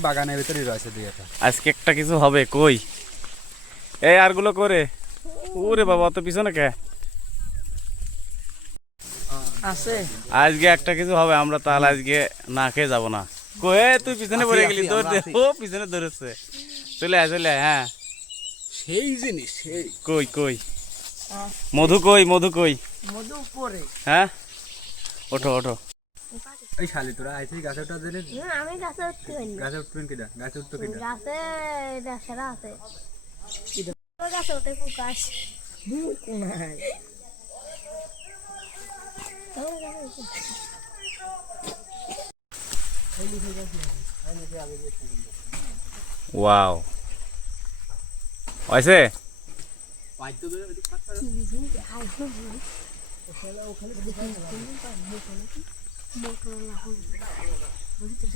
বাগানের ভিতরে রয়েছে দুই একটা। আজকে একটা কিছু হবে কই এই আরগুলো করে ওরে বাবা অত পিছনে কে আছে আজকে একটা কিছু হবে আমরা তাহলে আজকে না খেয়ে যাবো না কয়ে তুই পিছনে পড়ে গেলি তোর ও পিছনে ধরেছে চলে আয় হ্যাঁ সেই জিনিস সেই কই কই মধু কই মধু কই মধু উপরে হ্যাঁ ওঠো ওঠো এই শালি তোরা আইছিস গাছে উঠা দিলে না আমি গাছে উঠতে পারি না। গাছে উঠবেন কিনা গাছে উঠতো কিনা গাছে ডাসরা আছে ওই গাছে উঠে ফুকাস কোনায় ওয়াও হয়েছে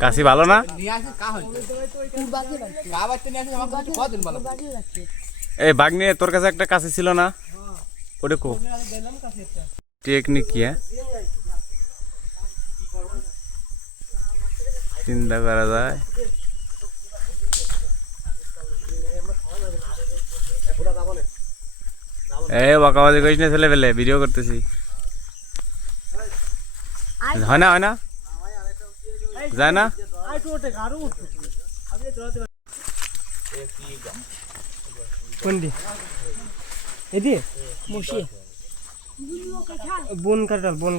কাশি ভালো না এই বাঘ নিয়ে তোর কাছে একটা কাশি ছিল না ওটা কো টেকনিক কি হ্যাঁ চিন্তা করা যায় এই বাঁকাবাজি করিস না ছেলে পেলে ভিডিও করতেছি হয় না হয় না যায় না কোনটি এদি মুশি বন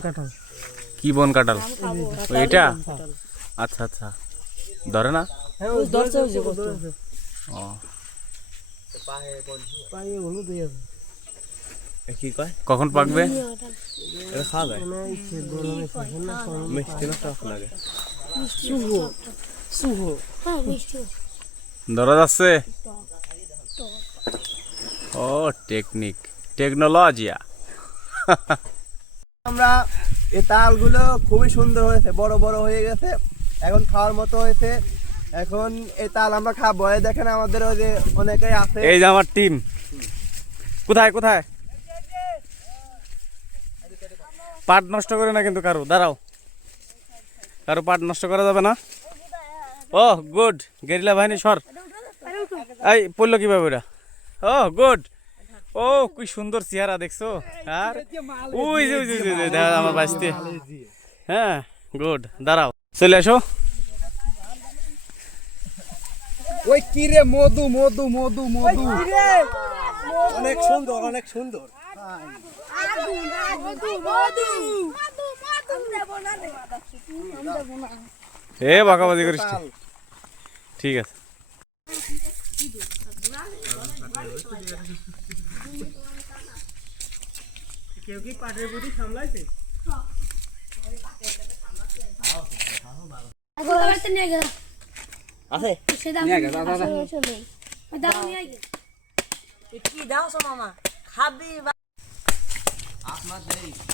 কাঁঠাল কি বন কাঁঠাল এটা আচ্ছা আচ্ছা ধরে না ধরছে ওই যে ও পায়ে হলুদ হয়ে যাবে কি কয় কখন পাকবে এটা খাওয়া যায় মিষ্টি না টক লাগে সুহো হ্যাঁ মিষ্টি ধরা যাচ্ছে ও টেকনিক টেকনোলজিয়া আমরা এই তালগুলো খুবই সুন্দর হয়েছে বড় বড় হয়ে গেছে এখন খাওয়ার মতো হয়েছে এখন এই তাল আমরা খাবো এই দেখেন আমাদের ওই যে অনেকেই আছে এই যে আমার টিম কোথায় কোথায় পাট নষ্ট করে না কিন্তু কারো দাঁড়াও কারো পাট নষ্ট করা যাবে না ও গুড গেরিলা বাহিনী সর এই পড়লো কিভাবে ওরা ও গুড ও কি সুন্দর চেহারা দেখছো আর ওই যে দেখা আমার বাঁচতে হ্যাঁ গুড দাঁড়াও চলে আসো ওই কি রে মধু মধু মধু মধু অনেক সুন্দর অনেক সুন্দর এ বাঁকাবাজি করিস ঠিক আছে কেউ কি পাটের বুদ্ধি সামলাইছে আছে কি দাও সো মামা খাবি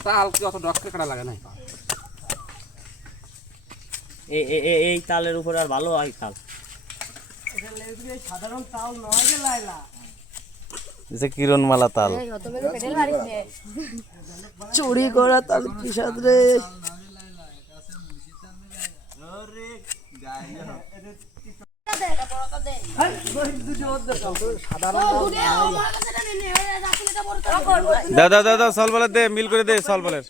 তাল কি অত ডক্টর কাটা লাগে না এই তালের উপর আর ভালো হয় তাল সাধারণ তাল নয় যে লাইলা কিরণমালা তাল চুরি করা তাল কি সাদ রে দাদা দাদা সল বলে দে মিল করে দে সল বলের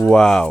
ওয়াও